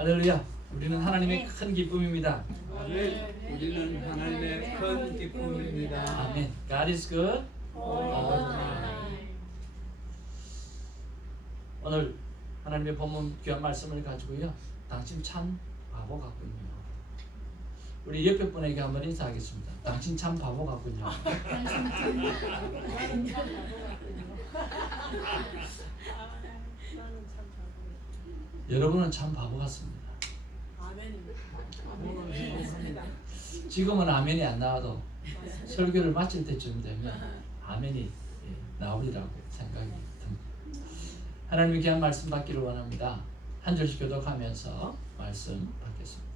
할렐루야. 우리는 하나님의 큰 기쁨입니다. 아멘. 우리는 하나님의 큰 기쁨입니다. 아멘. God is good. 오늘 하나님의 본문 귀한 말씀을 가지고요. 당신 참 바보 같군요. 우리 옆에 분에게 한번 인사하겠습니다. 당신 참 바보 같군요. 여러분은 참 바보 같습니다. 지금은 아멘이 안 나와도 설교를 마칠 때쯤 되면 아멘이 나오리라고 생각이 듭니다. 하나님의 귀한 말씀 받기를 원합니다. 한 절씩 교독하면서 말씀 받겠습니다.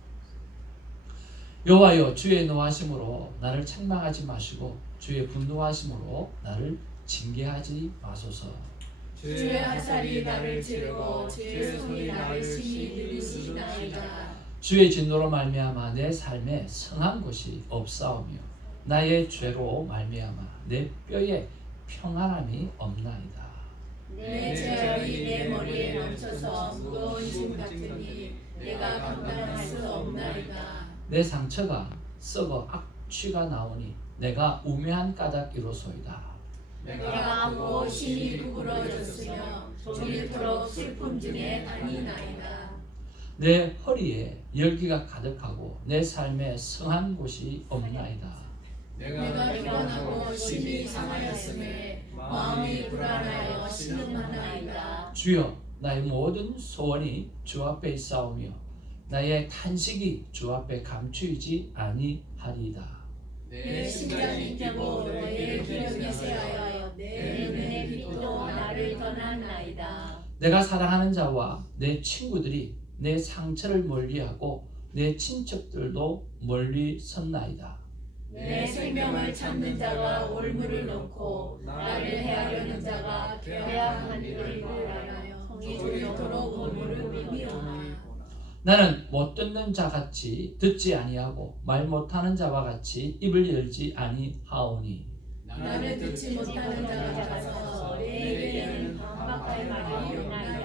여호와여, 주의 노하심으로 나를 책망하지 마시고 주의 분노하심으로 나를 징계하지 마소서. 주의 화살이 나를 찌르고 주의 손이 나를 심히 누르시나이다. 주의 진노로 말미암아 내 삶에 성한 곳이 없사오며 나의 죄로 말미암아 내 뼈에 평안함이 없나이다. 내 죄악이 내 머리에 넘쳐서 무거운 짐 같으니 내가 감당할 수 없나이다. 내 상처가 썩어 악취가 나오니 내가 우매한 까닭이로소이다. 내가 아프고 심히 구부러졌으며 종일토록 슬픔 중에 다니나이다. 내 허리에 열기가 가득하고 내 삶에 성한 곳이 없나이다. 내가 피곤하고 심히 상하였음에 마음이 불안하여 신음하나이다. 주여, 나의 모든 소원이 주 앞에 있사오며 나의 탄식이 주 앞에 감추이지 아니하리이다. 내 심장이 뛰고 너의 기력이 쇠하여 내 눈의 빛도 나를 떠났나이다. 내가 사랑하는 자와 내 친구들이 내 상처를 멀리하고 내 친척들도 멀리 섰나이다. 내 생명을 찾는 자가 올무를 놓고 나를 해하려는 자가 괴악한 일을 말하며 종일토록 올무를 비비오나. 나는 못 듣는 자 같이 듣지 아니하고 말 못하는 자와 같이 입을 열지 아니하오니 나는 듣지 못하는 자가 같아서 내게는 반박할 말이 없나이다.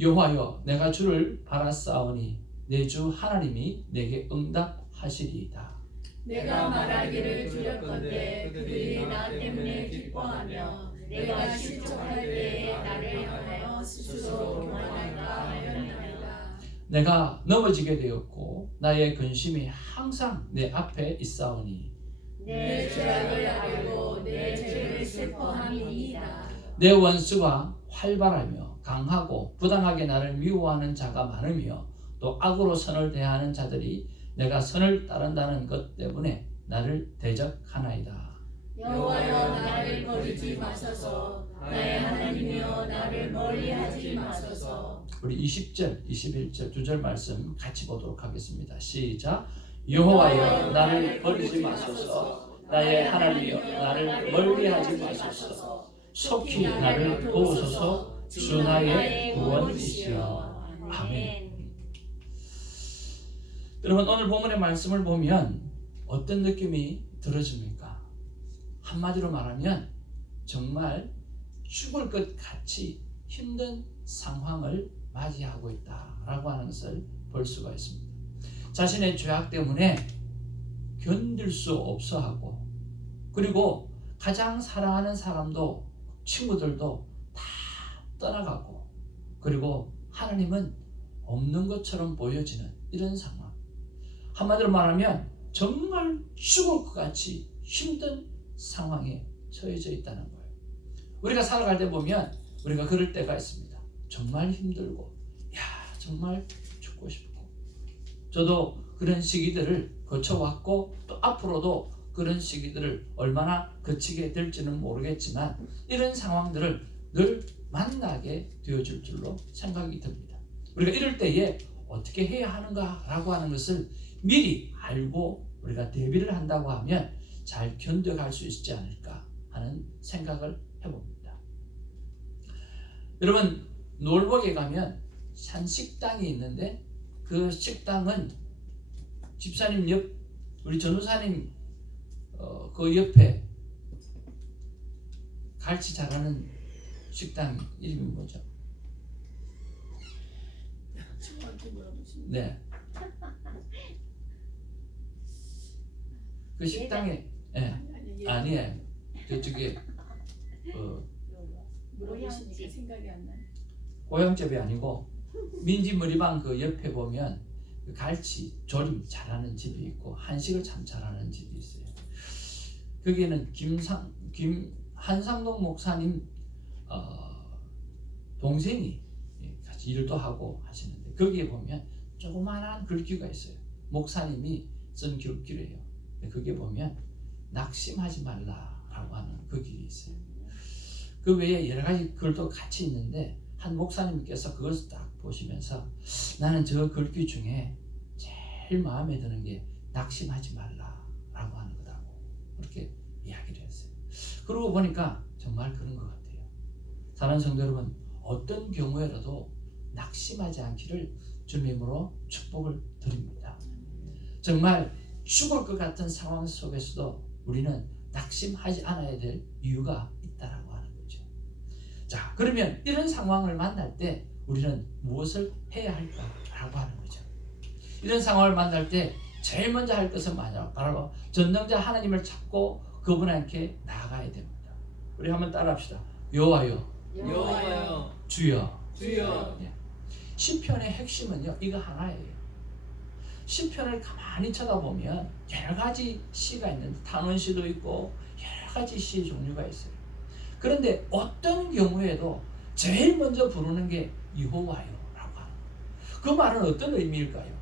여호와여, 내가 주를 바라싸우니 내 주 하나님이 내게 응답하시리이다. 내가 말하기를 두렵건대 그들이 나 때문에 기뻐하며 내가 실족할 때에 나를 향하여 스스로 교만할까 하였나이다. 내가 넘어지게 되었고 나의 근심이 항상 내 앞에 있사오니 내 죄악을 알고 내 죄를 슬퍼함이니이다. 내 원수가 활발하며 강하고 부당하게 나를 미워하는 자가 많으며 또 악으로 선을 대하는 자들이 내가 선을 따른다는 것 때문에 나를 대적하나이다. 여호와여, 나를 버리지 마소서. 나의 하나님이여, 나를 멀리하지 마소서. 우리 20절, 21절 두 절 말씀 같이 보도록 하겠습니다. 시작. 여호와여, 나를 버리지 마소서. 나의 하나님이여, 나를 멀리하지 마소서. 속히 나를 도우소서. 주 나의 구원이시여. 아멘. 여러분, 오늘 본문의 말씀을 보면 어떤 느낌이 들어집니까? 한마디로 말하면 정말 죽을 것 같이 힘든 상황을 맞이하고 있다라고 하는 것을 볼 수가 있습니다. 자신의 죄악 때문에 견딜 수 없어 하고, 그리고 가장 사랑하는 사람도 친구들도 다 떠나가고, 그리고 하나님은 없는 것처럼 보여지는 이런 상황. 한마디로 말하면 정말 죽을 것 같이 힘든 상황에 처해져 있다는 거예요. 우리가 살아갈 때 보면 우리가 그럴 때가 있습니다. 정말 힘들고, 정말 죽고 싶고. 저도 그런 시기들을 거쳐왔고 또 앞으로도 그런 시기들을 얼마나 거치게 될지는 모르겠지만 이런 상황들을 늘 만나게 되어줄 줄로 생각이 듭니다. 우리가 이럴 때에 어떻게 해야 하는가라고 하는 것을 미리 알고 우리가 대비를 한다고 하면 잘 견뎌갈 수 있지 않을까 하는 생각을 해봅니다. 여러분, 놀복에 가면 한 식당이 있는데 그 식당은 집사님 옆, 우리 전우사님 그 옆에 갈치 잘하는 식당 이름이 뭐죠? 네. 그 식당에 아니에요. 저쪽에 물어보시니까 생각이 안 나요. 고향집이 아니고 민지머리방 그 옆에 보면 그 갈치 조림 잘하는 집이 있고 한식을 참 잘하는 집이 있어요. 거기에는 한상동 목사님 동생이 같이 일도 하고 하시는데 거기에 보면 조그마한 글귀가 있어요. 목사님이 쓴 글귀래요. 그게 보면 낙심하지 말라라고 하는 그 글이 있어요. 그 외에 여러 가지 글도 같이 있는데 한 목사님께서 그것을 딱 보시면서 나는 저 글귀 중에 제일 마음에 드는 게 낙심하지 말라라고 하는 거라고 그렇게 이야기를 했어요. 그러고 보니까 정말 그런 것 같아요. 사랑하는 성도 여러분, 어떤 경우에라도 낙심하지 않기를 주님으로 축복을 드립니다. 정말 죽을 것 같은 상황 속에서도 우리는 낙심하지 않아야 될 이유가 있다라고 하는 거죠. 자, 그러면 이런 상황을 만날 때 우리는 무엇을 해야 할까라고 하는 거죠. 이런 상황을 만날 때 제일 먼저 할 것은 뭐냐? 바로 전능자 하나님을 찾고 그분께 나아가야 됩니다. 우리 한번 따라합시다. 여호와여, 여호와여, 주여. 주여. 시편의 핵심은요, 이거 하나예요. 시편을 가만히 쳐다보면 여러 가지 시가 있는데 탄원시도 있고 여러 가지 시의 종류가 있어요. 그런데 어떤 경우에도 제일 먼저 부르는 게 여호와여라고 하는 거예요. 그 말은 어떤 의미일까요?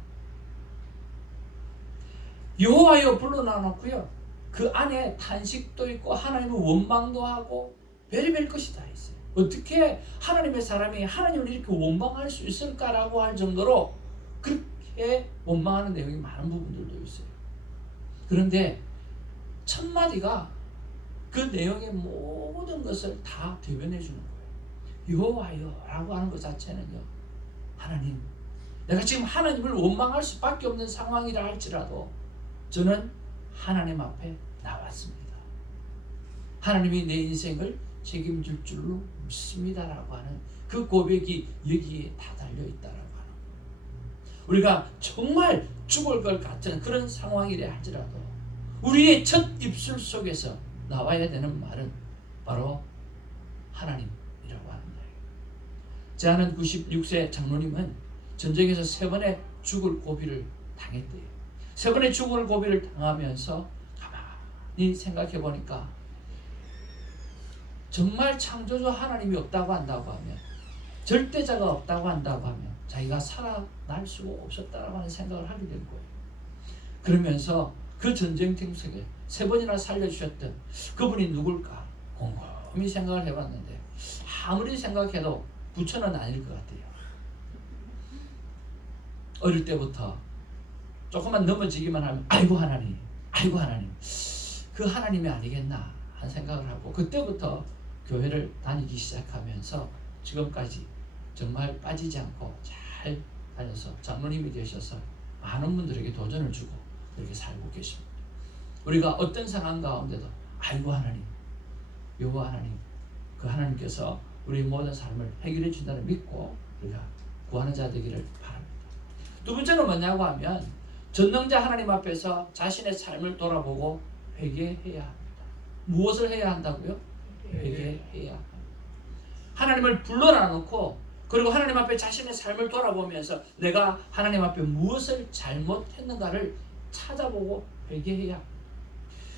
여호와여 불러놔놓고요, 그 안에 탄식도 있고 하나님의 원망도 하고 별의별 것이 다 있어요. 어떻게 하나님의 사람이 하나님을 이렇게 원망할 수 있을까라고 할 정도로 그렇게 원망하는 내용이 많은 부분들도 있어요. 그런데 첫 마디가 그 내용의 모든 것을 다 대변해 주는 거예요. 여호와여라고 하는 것 자체는요, 하나님, 내가 지금 하나님을 원망할 수밖에 없는 상황이라 할지라도 저는 하나님 앞에 나왔습니다. 하나님이 내 인생을 책임질 줄로 믿습니다라고 하는 그 고백이 여기에 다 달려있다라고 하는 거예요. 우리가 정말 죽을 것 같은 그런 상황이라 할지라도 우리의 첫 입술 속에서 나와야 되는 말은 바로 하나님이라고 하는 거예요. 제 아는 96세 장로님은 전쟁에서 3번의 죽을 고비를 당했대요. 3번의 죽을 고비를 당하면서 가만히 생각해 보니까 정말 창조주 하나님이 없다고 한다고 하면, 절대자가 없다고 한다고 하면 자기가 살아날 수가 없었다라고 하는 생각을 하게 된 거예요. 그러면서 그 전쟁터 속에 3번이나 살려주셨던 그분이 누굴까 곰곰이 생각을 해봤는데 아무리 생각해도 부처는 아닐 것 같아요. 어릴 때부터 조금만 넘어지기만 하면 아이고 하나님, 아이고 하나님, 그 하나님이 아니겠나 한 생각을 하고 그때부터 교회를 다니기 시작하면서 지금까지 정말 빠지지 않고 잘 다녀서 장로님이 되셔서 많은 분들에게 도전을 주고 이렇게 살고 계십니다. 우리가 어떤 상황 가운데도 아이고 하나님, 여호와 하나님, 그 하나님께서 우리 모든 삶을 해결해 준다는 믿고 우리가 구하는 자 되기를 바랍니다. 두 번째는 뭐냐고 하면 전능자 하나님 앞에서 자신의 삶을 돌아보고 회개해야 합니다. 무엇을 해야 한다고요? 회개해야 합니다. 하나님을 불러놔 놓고 그리고 하나님 앞에 자신의 삶을 돌아보면서 내가 하나님 앞에 무엇을 잘못했는가를 찾아보고 회개해야 합니다.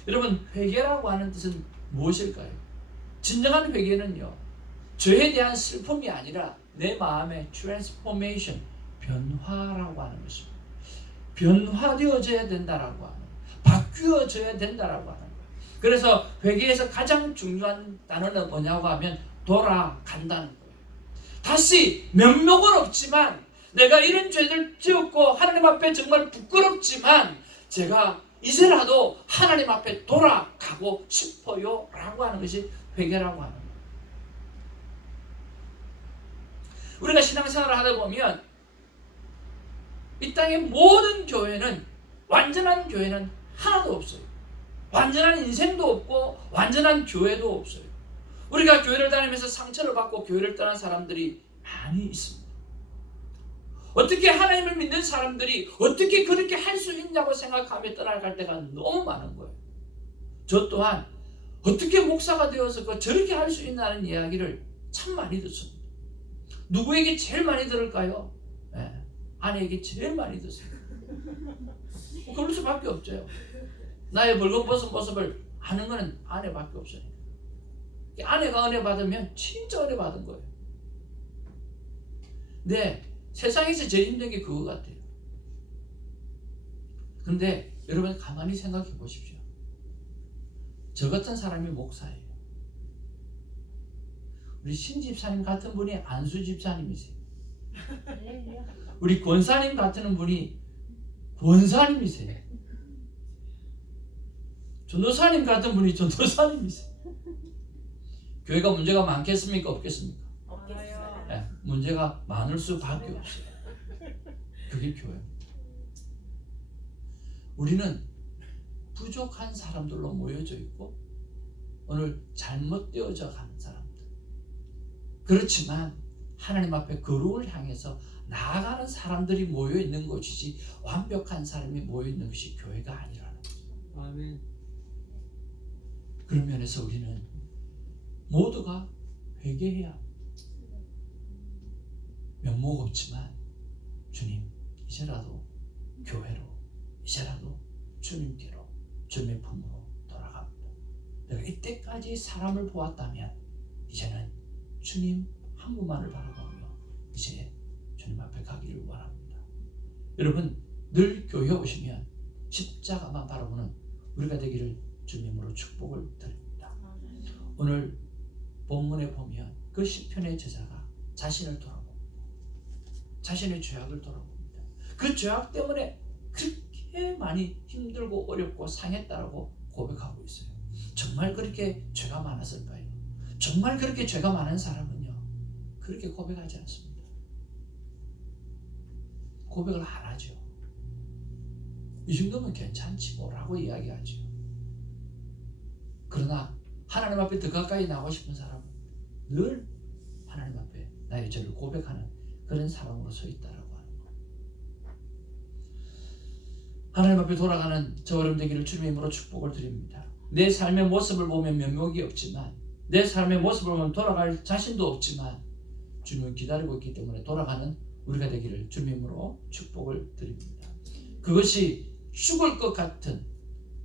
여러분, 회개라고 하는 뜻은 무엇일까요? 진정한 회개는요, 죄에 대한 슬픔이 아니라 내 마음의 트랜스포메이션, 변화라고 하는 것입니다. 변화되어져야 된다라고 하는, 바뀌어져야 된다라고 하는 거예요. 그래서 회개에서 가장 중요한 단어는 뭐냐고 하면 돌아간다는 거예요. 다시 면목은 없지만 내가 이런 죄를 지었고 하나님 앞에 정말 부끄럽지만 제가 이제라도 하나님 앞에 돌아가고 싶어요 라고 하는 것이 회개라고 하는 거예요. 우리가 신앙생활을 하다 보면 이 땅의 모든 교회는, 완전한 교회는 하나도 없어요. 완전한 인생도 없고 완전한 교회도 없어요. 우리가 교회를 다니면서 상처를 받고 교회를 떠난 사람들이 많이 있습니다. 어떻게 하나님을 믿는 사람들이 어떻게 그렇게 할 수 있냐고 생각하며 떠나갈 때가 너무 많은 거예요. 저 또한 어떻게 목사가 되어서 저렇게 할 수 있나는 이야기를 참 많이 듣습니다. 누구에게 제일 많이 들을까요? 네, 아내에게 제일 많이 듣습니다. 그럴 수밖에 없죠. 나의 벌거벗은 모습을 아는 것은 아내밖에 없으니까. 아내가 은혜 받으면 진짜 은혜 받은 거예요. 근데 세상에서 제일 힘든 게 그거 같아요. 근데 여러분 가만히 생각해 보십시오. 저 같은 사람이 목사예요. 우리 신 집사님 같은 분이 안수 집사님이세요. 우리 권사님 같은 분이 권사님이세요. 전도사님 같은 분이 전도사님이세요. 교회가 문제가 많겠습니까? 없겠습니까? 없겠어요. 네, 문제가 많을 수밖에 없어요. 그게 교회입니다. 우리는 부족한 사람들로 모여져 있고 오늘 잘못되어져 가는 사람들. 그렇지만 하나님 앞에 거룩을 향해서 나아가는 사람들이 모여 있는 것이지 완벽한 사람이 모여 있는 것이 교회가 아니라는 거죠. 아멘. 그런 면에서 우리는 모두가 회개해야 합니다. 면목 없지만 주님 이제라도 교회로 이제라도 주님께로 주님의 품으로 돌아갑니다. 내가 이때까지 사람을 보았다면 이제는 주님 한 분만을 바라보며 이제 주님 앞에 가기를 원합니다. 여러분 늘 교회 오시면 십자가만 바라보는 우리가 되기를 주님으로 축복을 드립니다. 오늘 본문에 보면 그 시편의 저자가 자신을 돌아봅니다. 자신의 죄악을 돌아봅니다. 그 죄악 때문에 그렇게 많이 힘들고 어렵고 상했다라고 고백하고 있어요. 정말 그렇게 죄가 많았을까요? 정말 그렇게 죄가 많은 사람은요 그렇게 고백하지 않습니다. 고백을 안 하죠. 이 정도면 괜찮지 뭐라고 이야기하죠. 그러나 하나님 앞에 더 가까이 나가고 싶은 사람은 늘 하나님 앞에 나의 죄를 고백하는 그런 사람으로 서 있다라고 하는 거예요. 하나님 앞에 돌아가는 저 여러분 되기를 주님의 이름으로 축복을 드립니다. 내 삶의 모습을 보면 면목이 없지만 내 삶의 모습을 보면 돌아갈 자신도 없지만 주님을 기다리고 있기 때문에 돌아가는 우리가 되기를 주님의 이름으로 축복을 드립니다. 그것이 죽을 것 같은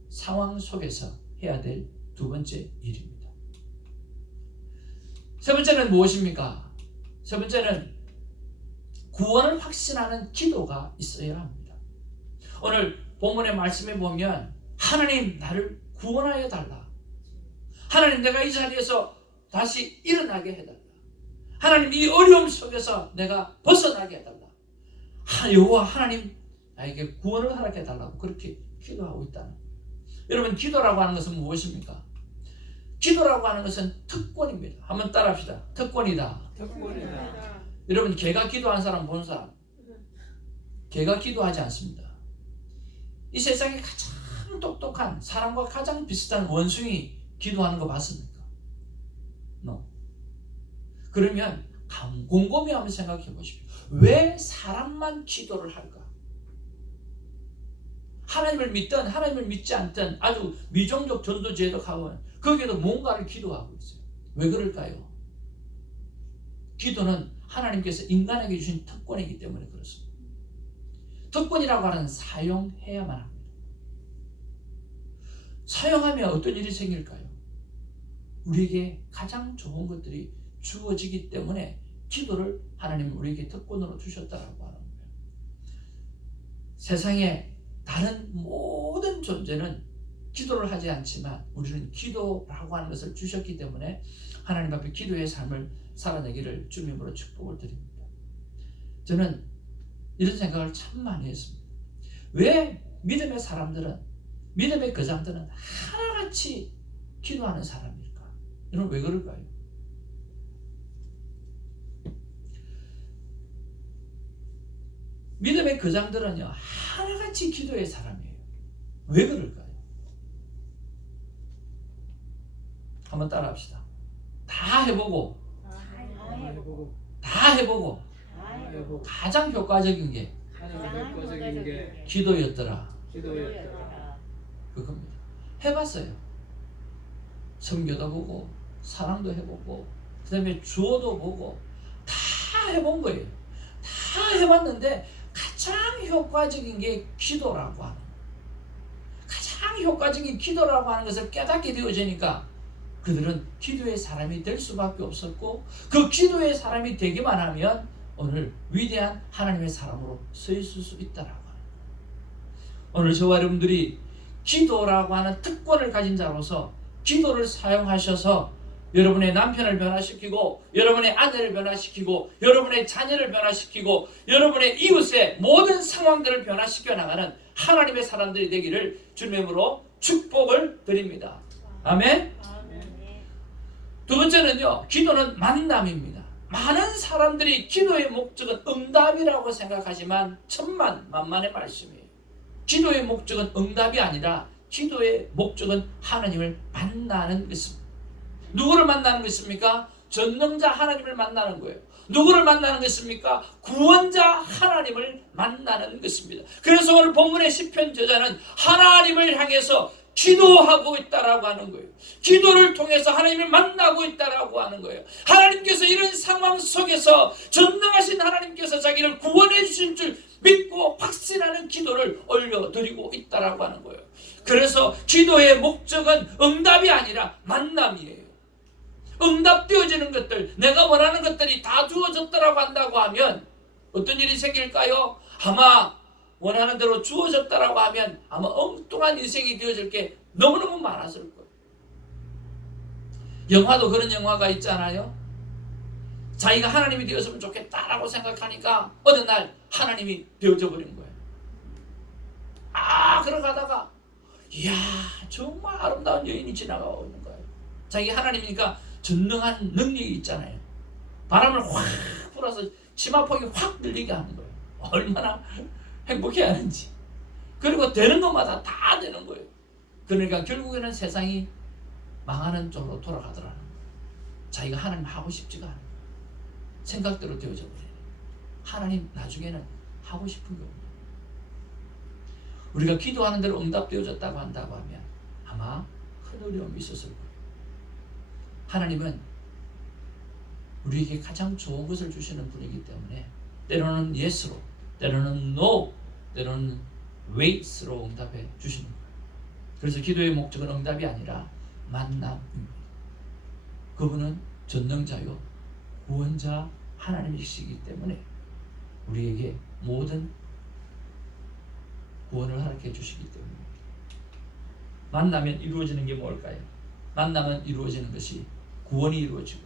상황 속에서 해야 될 두 번째 일입니다. 세 번째는 무엇입니까? 세 번째는 구원을 확신하는 기도가 있어야 합니다. 오늘 본문의 말씀에 보면 하나님 나를 구원하여 달라. 하나님 내가 이 자리에서 다시 일어나게 해달라. 하나님 이 어려움 속에서 내가 벗어나게 해달라. 여호와 하나님 나에게 구원을 허락해 달라고 그렇게 기도하고 있다는 거예요. 여러분 기도라고 하는 것은 무엇입니까? 기도라고 하는 것은 특권입니다. 한번 따라합시다. 특권이다. 특권이다. 여러분 개가 기도한 사람 본 사람? 개가 기도하지 않습니다. 이 세상에 가장 똑똑한 사람과 가장 비슷한 원숭이 기도하는 거 봤습니까? No. 그러면 곰곰이 한번 생각해 보십시오. 왜 사람만 기도를 할까? 하나님을 믿든 하나님을 믿지 않든 아주 미종족 전도제도 가면 거기에도 뭔가를 기도하고 있어요. 왜 그럴까요? 기도는 하나님께서 인간에게 주신 특권이기 때문에 그렇습니다. 특권이라고 하는 사용해야만 합니다. 사용하면 어떤 일이 생길까요? 우리에게 가장 좋은 것들이 주어지기 때문에 기도를 하나님은 우리에게 특권으로 주셨다라고 하는 거예요. 세상에 다른 모든 존재는 기도를 하지 않지만 우리는 기도라고 하는 것을 주셨기 때문에 하나님 앞에 기도의 삶을 살아내기를 주님으로 축복을 드립니다. 저는 이런 생각을 참 많이 했습니다. 왜 믿음의 사람들은, 믿음의 거장들은 하나같이 기도하는 사람일까? 여러분 왜 그럴까요? 믿음의 거장들은요 하나같이 기도의 사람이에요. 왜 그럴까요? 한번 따라합시다. 다 해보고 해보고 다 해보고 회복. 가장 효과적인 게 가장 효과적인 게 기도였더라. 기도였다. 그겁니다. 해봤어요. 성교도 보고 사랑도 해보고 그 다음에 주어도 보고 다 해본 거예요. 다 해봤는데 가장 효과적인 게 기도라고 하는 거예요. 가장 효과적인 기도라고 하는 것을 깨닫게 되어지니까 그들은 기도의 사람이 될 수밖에 없었고 그 기도의 사람이 되기만 하면 오늘 위대한 하나님의 사람으로 서 있을 수 있다라고 하는 거예요. 오늘 저와 여러분들이 기도라고 하는 특권을 가진 자로서 기도를 사용하셔서 여러분의 남편을 변화시키고 여러분의 아내를 변화시키고 여러분의 자녀를 변화시키고 여러분의 이웃의 모든 상황들을 변화시켜 나가는 하나님의 사람들이 되기를 주님의 이름으로 축복을 드립니다. 아멘. 두 번째는요, 기도는 만남입니다. 많은 사람들이 기도의 목적은 응답이라고 생각하지만 천만만만의 말씀이에요. 기도의 목적은 응답이 아니라 기도의 목적은 하나님을 만나는 것입니다. 누구를 만나는 것입니까? 전능자 하나님을 만나는 거예요. 누구를 만나는 것입니까? 구원자 하나님을 만나는 것입니다. 그래서 오늘 본문의 시편 저자는 하나님을 향해서 기도하고 있다라고 하는 거예요. 기도를 통해서 하나님을 만나고 있다라고 하는 거예요. 하나님께서 이런 상황 속에서 전능하신 하나님께서 자기를 구원해 주실 줄 믿고 확신하는 기도를 올려드리고 있다라고 하는 거예요. 그래서 기도의 목적은 응답이 아니라 만남이에요. 응답되어지는 것들, 내가 원하는 것들이 다 주어졌다라고 한다고 하면 어떤 일이 생길까요? 아마 원하는 대로 주어졌다라고 하면 아마 엉뚱한 인생이 되어질 게 너무너무 많았을 거예요. 영화도 그런 영화가 있잖아요. 자기가 하나님이 되었으면 좋겠다라고 생각하니까 어느 날 하나님이 되어져 버린 거예요. 그러가다가 이야 정말 아름다운 여인이 지나가고 있는 거예요. 자기 하나님이니까 전능한 능력이 있잖아요. 바람을 확 불어서 치마폭이 확 늘리게 하는 거예요. 얼마나 행복해하는지. 그리고 되는 것마다 다 되는 거예요. 그러니까 결국에는 세상이 망하는 쪽으로 돌아가더라는 거예요. 자기가 하나님 하고 싶지가 않아요. 생각대로 되어져 버려요. 하나님 나중에는 하고 싶은 게 없는 거예요. 우리가 기도하는 대로 응답되어졌다고 한다고 하면 아마 큰 어려움이 있었을 거예요. 하나님은 우리에게 가장 좋은 것을 주시는 분이기 때문에 때로는 yes로, 때로는 no, 때로는 wait로 응답해 주시는 거예요. 그래서 기도의 목적은 응답이 아니라 만남입니다. 그분은 전능자요 구원자 하나님이시기 때문에 우리에게 모든 구원을 허락해 주시기 때문입니다. 만나면 이루어지는 게 뭘까요? 만나면 이루어지는 것이 구원이 이루어지고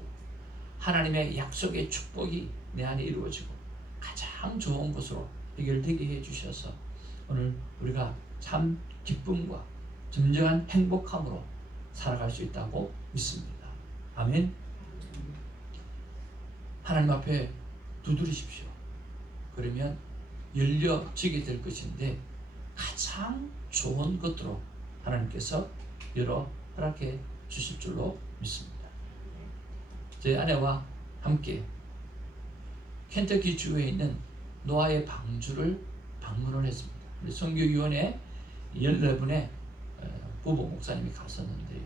하나님의 약속의 축복이 내 안에 이루어지고 가장 좋은 것으로 해결되게 해주셔서 오늘 우리가 참 기쁨과 진정한 행복함으로 살아갈 수 있다고 믿습니다. 아멘. 하나님 앞에 두드리십시오. 그러면 열려지게 될 것인데 가장 좋은 것으로 하나님께서 열어 허락해 주실 줄로 믿습니다. 제 아내와 함께 켄터키 주에 있는 노아의 방주를 방문을 했습니다. 선교위원회 14분의 부부 목사님이 갔었는데요.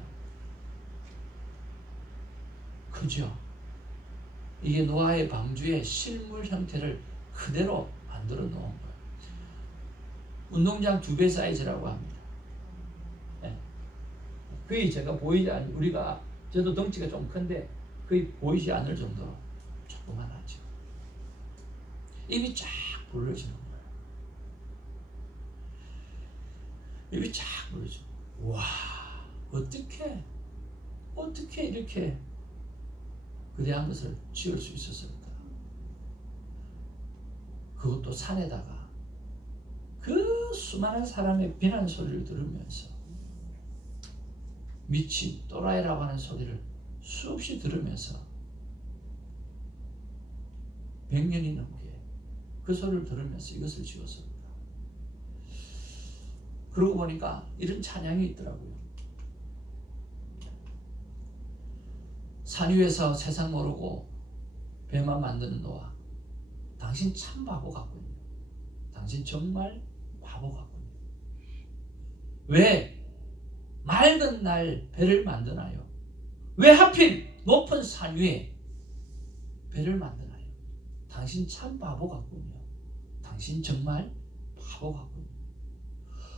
그죠? 이게 노아의 방주의 실물 형태를 그대로 만들어 놓은 거예요. 운동장 2배 사이즈라고 합니다. 네. 거의 제가 보이지 않는, 우리가 저도 덩치가 좀 큰데 거의 보이지 않을 정도로 조그만하죠. 입이 쫙 불러지는 거예요. 입이 쫙 불러지고, 와, 어떻게 이렇게 거대한 것을 지을 수 있었을까? 그것도 산에다가 그 수많은 사람의 비난 소리를 들으면서 미친 또라이라고 하는 소리를 수없이 들으면서 100년이 넘게 그 소리를 들으면서 이것을 지었습니다. 그러고 보니까 이런 찬양이 있더라고요. 산 위에서 세상 모르고 배만 만드는 노아, 당신 참 바보 같군요. 당신 정말 바보 같군요. 왜 맑은 날 배를 만드나요? 왜 하필 높은 산 위에 배를 만드나요? 당신 참 바보 같군요. 당신 정말 바보 같군요.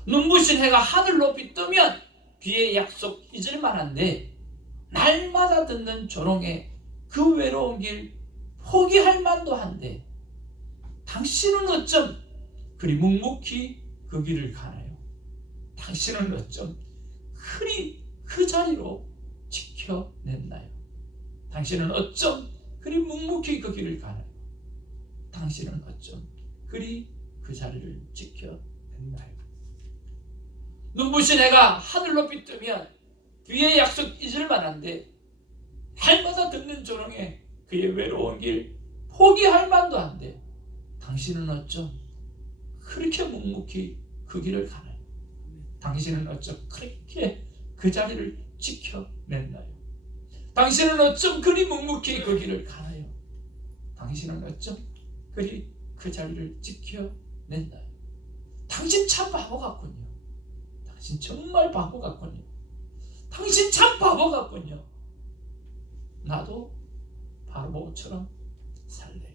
눈부신 해가 하늘 높이 뜨면 귀의 약속 잊을 만한데 날마다 듣는 조롱에 그 외로운 길 포기할 만도 한데 당신은 어쩜 그리 묵묵히 그 길을 가나요? 당신은 어쩜 그리 그 자리로 지켜냈나요? 당신은 어쩜 그리 묵묵히 그 길을 가나요? 당신은 어쩜 그리 그 자리를 지켜냈나요? 눈부신 해가 하늘 높이 뜨면 뒤의 약속 잊을 만한데 날마다 듣는 조롱에 그의 외로운 길 포기할 만도 한데 당신은 어쩜 그렇게 묵묵히 그 길을 가나요? 당신은 어쩜 그렇게 그 자리를 지켜냈나요? 당신은 어쩜 그리 묵묵히 그 길을 가나요? 당신은 어쩜 그리 그 자리를 지켜냈나요? 당신 참 바보 같군요. 당신 정말 바보 같군요. 당신 참 바보 같군요. 나도 바보처럼 살래요.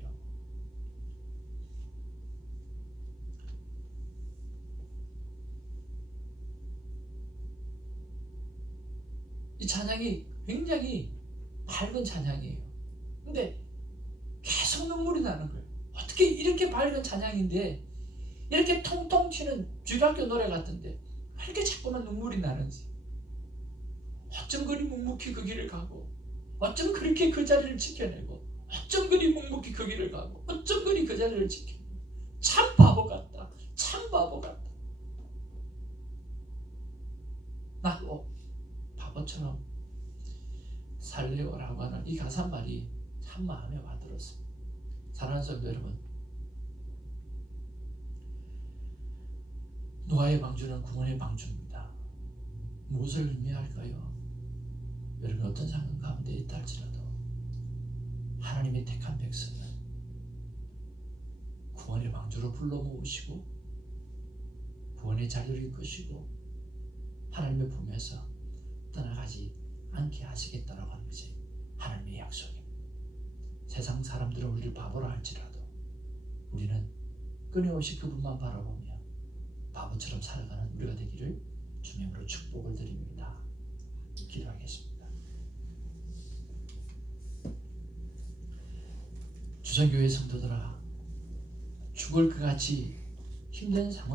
이 찬양이 굉장히 밝은 찬양이에요. 근데 계속 눈물이 나는 거예요. 어떻게 이렇게 밝은 찬양인데 이렇게 통통 튀는 주일학교 노래 같은데 왜 이렇게 자꾸만 눈물이 나는지. 어쩜 그리 묵묵히 그 길을 가고 어쩜 그렇게 그 자리를 지켜내고 어쩜 그리 묵묵히 그 길을 가고 어쩜 그리 그 자리를 지켜내고 참 바보 같다. 참 바보 같다. 나도 바보처럼 살래요라고 하는 이 가사말이 참 마음에 와들었습니다. 사랑하는 성도 여러분, 노아의 방주는 구원의 방주입니다. 무엇을 의미할까요? 여러분 어떤 상황 가운데 있다 할지라도 하나님의 택한 백성은 구원의 방주로 불러 모으시고 구원의 자리를 이끄시고 하나님의 품에서 떠나가지 않게 하시겠다라고 하는 것이 하나님의 약속입니다. 세상 사람들은 우리를 바보라 할지라도 우리는 끊임없이 그분만 바라보며 바보처럼 살아가는 우리가 되기를 주님으로 축복을 드립니다. 기도하겠습니다. 주선교회 성도들아, 죽을 것 같이 힘든 상황에